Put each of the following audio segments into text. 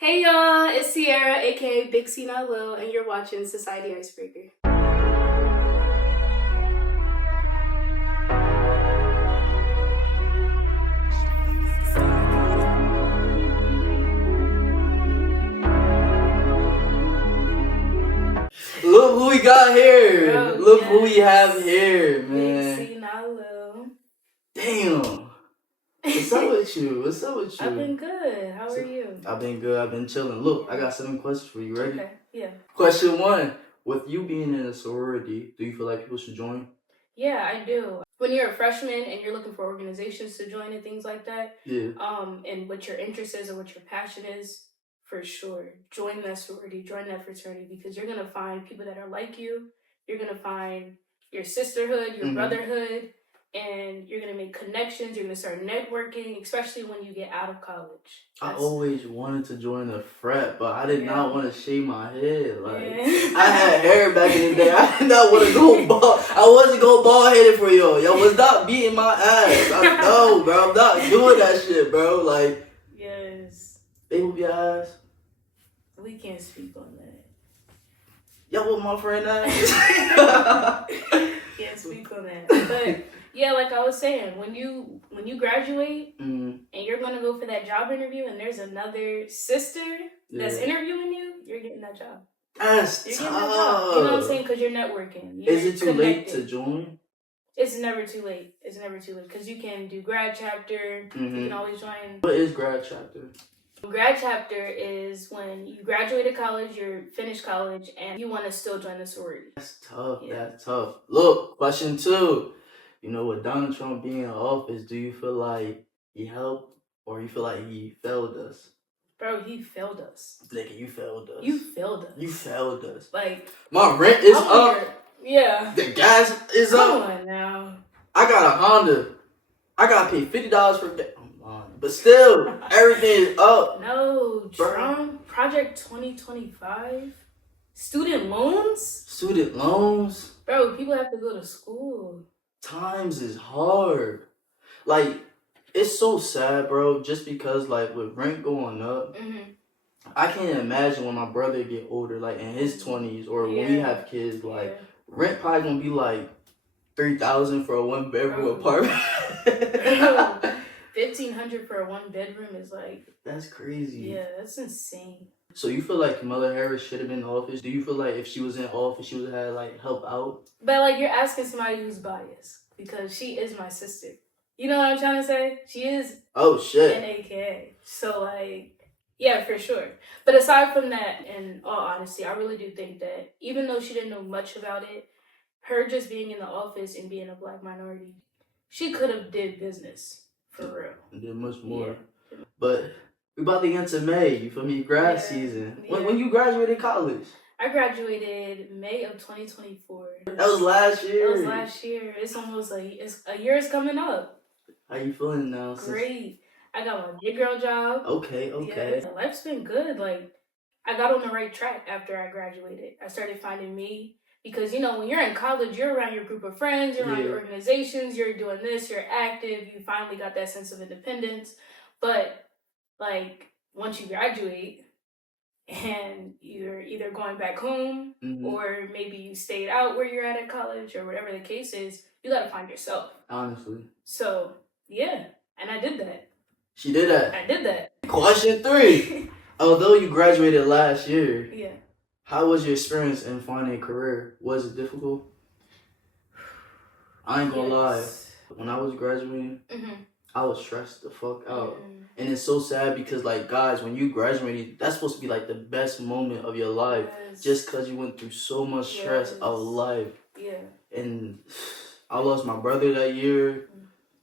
Hey y'all, it's Sierra, aka Big C Not Lil, and you're watching Society Icebreaker. Look who we got here. Bro, Look yes. who we have here, man. Big C Not Lil. Damn. What's up with you? What's up with you? I've been good. How are you? I've been good. I've been chilling. Look, I got 7 questions for you. Ready? Okay, yeah. Question 1. With you being in a sorority, do you feel like people should join? Yeah, I do. When you're a freshman and you're looking for organizations to join and things like that, Yeah. and what your interest is or what your passion is, for sure, join that sorority, join that fraternity, because you're gonna find people that are like you. You're gonna find your sisterhood, your brotherhood, and you're gonna make connections. You're gonna start networking, especially when you get out of college. I always wanted to join a frat, but I did not want to shave my head. I had hair back in the day. I did not want to go bald. I wasn't going bald headed for y'all. Y'all was not beating my ass. No, bro. I'm not doing that shit, bro. Yes. They whoop your ass. We can't speak on that. Y'all whoop my friend ass. Can't speak on that. But yeah, like I was saying, when you graduate and you're gonna go for that job interview and there's another sister that's interviewing you, you're getting that job. That's you're tough. getting that job. You know what I'm saying? Because you're networking. Is it too late to join? It's never too late. It's never too late because you can do grad chapter. You can always join. What is grad chapter? Grad chapter is when you graduated college, you're finished college, and you want to still join the sorority. That's tough. Yeah. That's tough. Look, question 2. You know, with Donald Trump being in office, do you feel like he helped or you feel like he failed us? Bro, he failed us. Nigga, you failed us. You failed us. You failed us. Like, my rent is up. Yeah. The gas is up. Come on now. I got a Honda. I gotta pay $50 for gas. But still, everything is up. No, Trump, Project 2025, student loans. Student loans. Bro, people have to go to school. Times is hard. Like, it's so sad, bro. Just because, like, with rent going up, I can't imagine when my brother get older, like in his 20s, or when we have kids. Like, rent probably gonna be like $3,000 for a 1-bedroom apartment. $1,500 for a 1-bedroom is like... That's crazy. Yeah, that's insane. So you feel like Kamala Harris should have been in office? Do you feel like if she was in office, she would have like help out? But like you're asking somebody who's biased because she is my sister. You know what I'm trying to say? She is. Oh shit. An AKA. So like, yeah, for sure. But aside from that, in all honesty, I really do think that even though she didn't know much about it, her just being in the office and being a Black minority, she could have did business. For real. Did much more. Yeah. But we about to get into May, you feel me? Grad season. Yeah. When you graduated college? I graduated May of 2024. That was last year. That was last year. It's almost like a year is coming up. How you feeling now? Great. I got my big girl job. Okay. Yeah, life's been good. Like, I got on the right track after I graduated. I started finding me. Because, you know, when you're in college, you're around your group of friends, you're around your organizations, you're doing this, you're active, you finally got that sense of independence. But, like, once you graduate and you're either going back home or maybe you stayed out where you're at college or whatever the case is, you got to find yourself. Honestly. So, yeah. And I did that. She did that? I did that. Question 3. Although you graduated last year. Yeah. How was your experience in finding a career? Was it difficult? I ain't gonna lie. When I was graduating, I was stressed the fuck out. And it's so sad because, like, guys, when you graduated, that's supposed to be, like, the best moment of your life. Just because you went through so much stress of life. Yeah. And I lost my brother that year.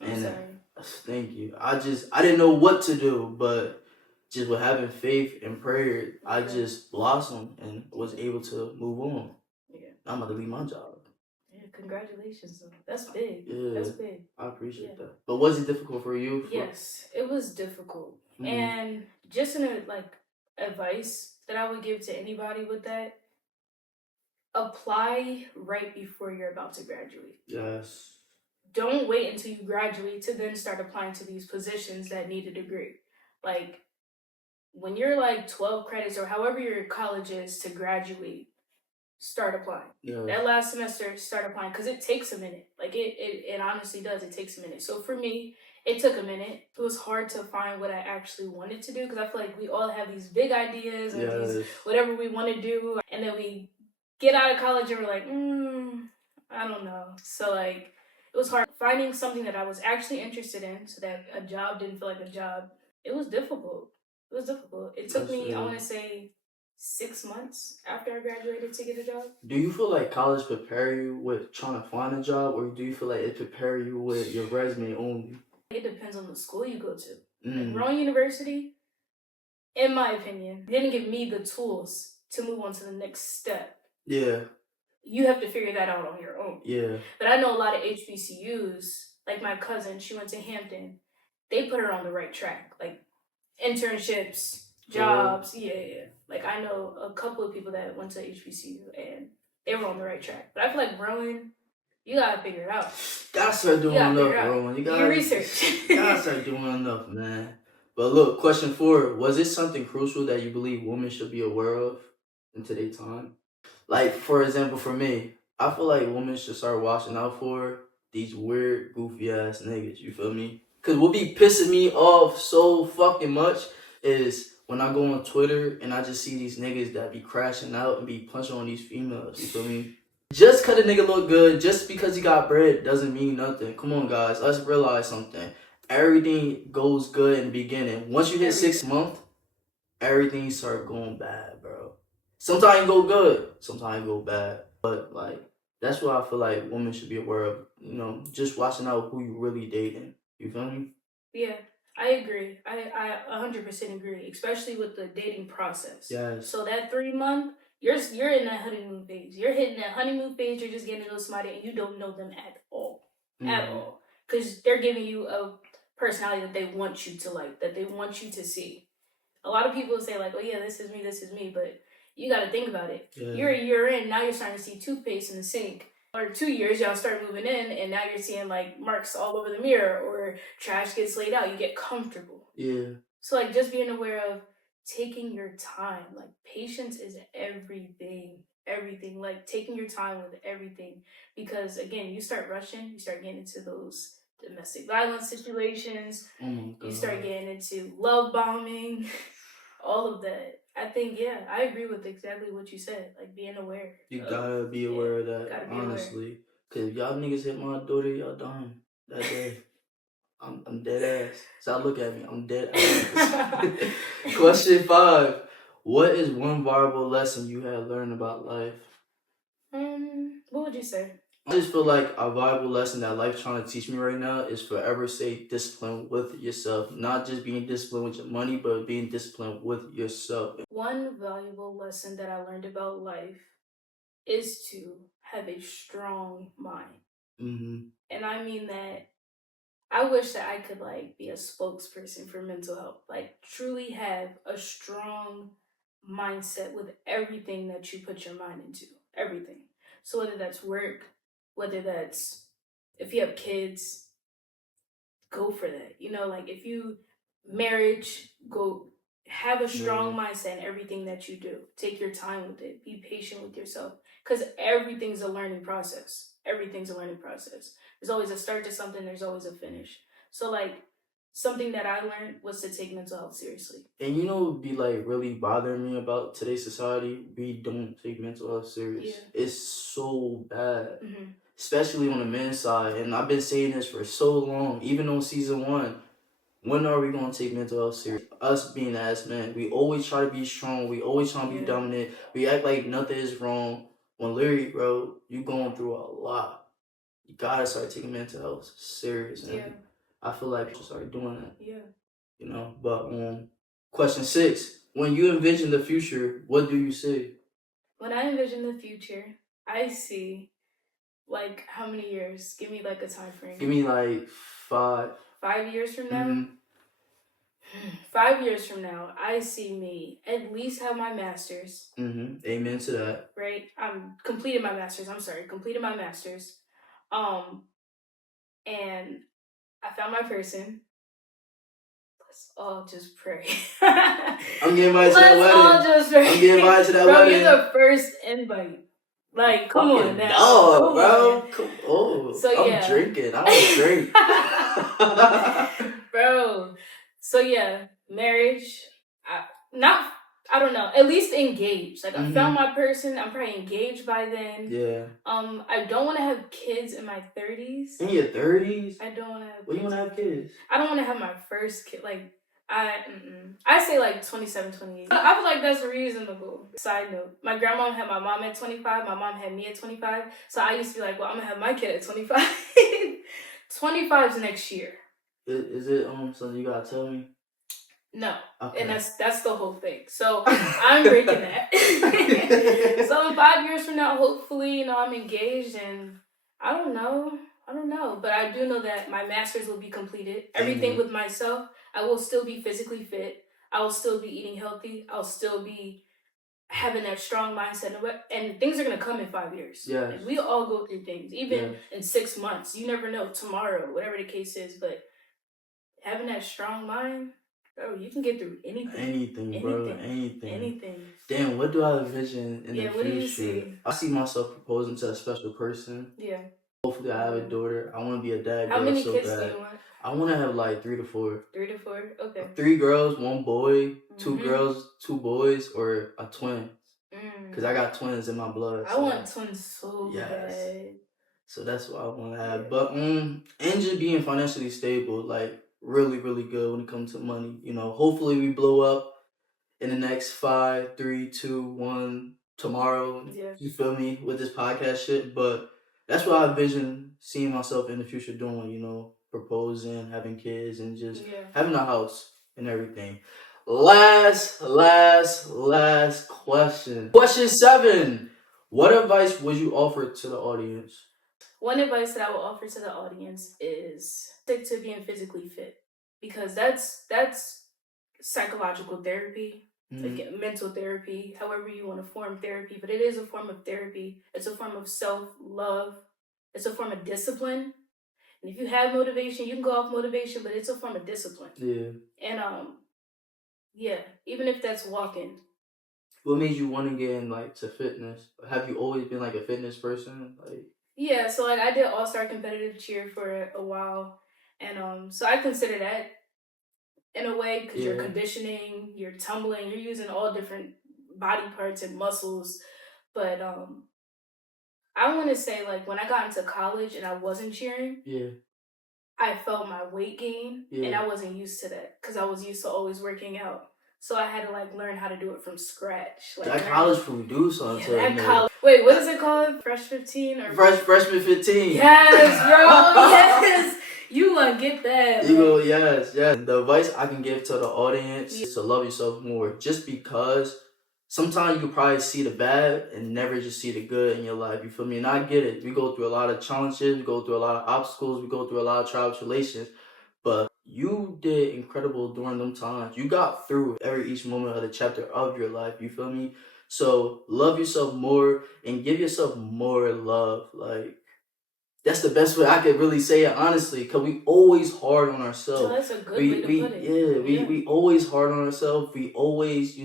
I'm sorry. Thank you. I didn't know what to do, but... just with having faith and prayer, I just blossomed and was able to move on. Yeah. I'm about to leave my job. Yeah, congratulations. That's big. Yeah. That's big. I appreciate that. But was it difficult for you? Yes, it was difficult. And just advice that I would give to anybody with that, apply right before you're about to graduate. Yes. Don't wait until you graduate to then start applying to these positions that need a degree. Like, when you're like 12 credits or however your college is to graduate, start applying. Yeah. That last semester, start applying because it takes a minute. Like it honestly does. It takes a minute. So for me, it took a minute. It was hard to find what I actually wanted to do because I feel like we all have these big ideas and these whatever we want to do, and then we get out of college and we're like, I don't know. So like it was hard finding something that I was actually interested in, so that a job didn't feel like a job. It was difficult. It was difficult. It took me, I want to say, 6 months after I graduated to get a job. Do you feel like college prepare you with trying to find a job, or do you feel like it prepare you with your resume only? It depends on the school you go to. Like Rowan University, in my opinion, didn't give me the tools to move on to the next step. Yeah. You have to figure that out on your own. Yeah. But I know a lot of HBCUs, like my cousin, she went to Hampton. They put her on the right track. Like internships, jobs. Yeah. Like I know a couple of people that went to HBCU and they were on the right track. But I feel like Rowan, you gotta figure it out. Gotta start doing enough, Rowan. You gotta research. You gotta start doing enough, man. But look, question 4: was it something crucial that you believe women should be aware of in today's time? Like, for example, for me, I feel like women should start watching out for these weird, goofy ass niggas. You feel me? Cause what be pissing me off so fucking much is when I go on Twitter and I just see these niggas that be crashing out and be punching on these females. You feel me? Just cause a nigga look good, just because he got bread doesn't mean nothing. Come on, guys, let's realize something. Everything goes good in the beginning. Once you hit 6 months, everything start going bad, bro. Sometimes it go good, sometimes it go bad. But like, that's what I feel like women should be aware of. You know, just watching out who you really dating. You feel me? Yeah, I agree. I 100% agree, especially with the dating process. Yes. So that 3 month, you're in that honeymoon phase. You're hitting that honeymoon phase. You're just getting to know somebody and you don't know them at all, at all, because they're giving you a personality that they want you to like, that they want you to see. A lot of people say like, oh yeah, this is me, but you got to think about it. Yeah. You're a year in, now you're starting to see toothpaste in the sink. Or 2 years, y'all start moving in, and now you're seeing like marks all over the mirror, or trash gets laid out. You get comfortable. Yeah. So like just being aware of taking your time. Like patience is everything. Everything. Like taking your time with everything. Because again, you start rushing, you start getting into those domestic violence situations. Oh my God. You start getting into love bombing, all of that. I think, yeah, I agree with exactly what you said. Like being aware. You gotta be aware of that, honestly. Cause if y'all niggas hit my daughter, y'all done that day. I'm dead ass. So look at me, I'm dead ass. Question 5: what is one valuable lesson you have learned about life? What would you say? I just feel like a valuable lesson that life's trying to teach me right now is forever stay disciplined with yourself. Not just being disciplined with your money, but being disciplined with yourself. One valuable lesson that I learned about life is to have a strong mind. And I mean that I wish that I could like be a spokesperson for mental health. Like truly have a strong mindset with everything that you put your mind into. Everything. So whether that's work, whether that's if you have kids, go for that. You know, like if you marriage, go have a strong mindset in everything that you do. Take your time with it. Be patient with yourself. Because everything's a learning process. Everything's a learning process. There's always a start to something, there's always a finish. So like something that I learned was to take mental health seriously. And you know what would be like really bothering me about today's society? We don't take mental health serious. Yeah. It's so bad. Especially on the men's side. And I've been saying this for so long, even on season 1. When are we going to take mental health serious? Us being ass men, we always try to be strong. We always try to be dominant. We act like nothing is wrong. When literally, bro, you going through a lot. You gotta start taking mental health serious. And I feel like we should start doing that. Yeah. You know, but question 6: when you envision the future, what do you see? When I envision the future, I see like how many years? Give me like a time frame. Give me like 5. 5 years from now? 5 years from now, I see me at least have my master's. Amen to that. Right? Completed my master's. And I found my person. let's all just pray. I'm getting invited to that Let's all wedding. just pray. I'm getting invited to that Bro, wedding. you're the first invite. Like, come Fucking on now. dog, Come bro. on. Come on. So, I'm yeah. drinking. I don't drink. Bro. So, yeah, marriage. I don't know. At least engaged. Like, I found my person. I'm probably engaged by then. Yeah. I don't want to have kids in my 30s. In your 30s? I don't want to have When you want to have kids? I don't want to have my first kid. Like, I say like 27, 28. I feel like that's reasonable. Side note, my grandma had my mom at 25. My mom had me at 25. So I used to be like, well, I'm going to have my kid at 25. 25's next year. Is it something you got to tell me? No. Okay. And that's the whole thing. So I'm breaking that. So in 5 years from now, hopefully, I'm engaged, and I don't know. But I do know that my master's will be completed. Everything with myself, I will still be physically fit. I will still be eating healthy. I'll still be having that strong mindset. And things are going to come in 5 years. Yeah. Like, we all go through things. Even in 6 months. You never know. Tomorrow, whatever the case is. But having that strong mind, bro, you can get through anything. Anything. Damn, what do I envision in the future? What do you see? I see myself proposing to a special person. Yeah. Hopefully I have a daughter. I want to be a dad. How girl many so kids bad. do you want? I want to have like 3 to 4. 3 to 4? Okay. 3 girls, 1 boy, 2 girls, 2 boys, or a twin. Because I got twins in my blood. I want twins so bad. So that's what I want to have. But and just being financially stable, like really, really good when it comes to money. Hopefully we blow up in the next 5, 3, 2, 1 tomorrow. Yeah. You feel me? With this podcast shit. But that's what I envision seeing myself in the future doing, proposing, having kids, and just having a house and everything. Last question. Question 7. What advice would you offer to the audience? One advice that I will offer to the audience is stick to being physically fit, because that's psychological therapy, like mental therapy, however you want to form therapy, but it is a form of therapy. It's a form of self-love. It's a form of discipline. And if you have motivation, you can go off motivation, but it's a form of discipline. Yeah. And even if that's walking. What made you want to get in to fitness? Have you always been a fitness person? Yeah, so I did all-star competitive cheer for a while, and so I consider that in a way, because you're conditioning, you're tumbling, you're using all different body parts and muscles. But I want to say, when I got into college and I wasn't cheering, I felt my weight gain, and I wasn't used to that because I was used to always working out. So I had to learn how to do it from scratch. That college food do something. Wait, what is it called? Fresh 15 or freshman 15? Yes, bro. Yes. You gonna get that. You go, yes. The advice I can give to the audience is to love yourself more. Just because sometimes you can probably see the bad and never just see the good in your life. You feel me? And I get it. We go through a lot of challenges. We go through a lot of obstacles. We go through a lot of trials, tribulations. But you did incredible during them times. You got through each moment of the chapter of your life. You feel me? So love yourself more and give yourself more love. That's the best way I could really say it, honestly, because we always hard on ourselves. So that's a good way to put it. Yeah, we always hard on ourselves. We always,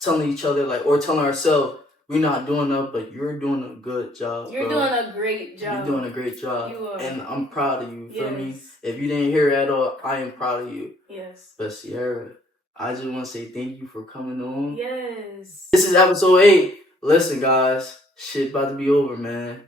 telling each other, or telling ourselves, we're not doing enough, but you're doing a good job. You're doing a great job. You're doing a great job. You are. And I'm proud of you, feel me? If you didn't hear it at all, I am proud of you. Yes. But Sierra, I just want to say thank you for coming on. Yes. This is episode 8. Listen, guys, shit about to be over, man.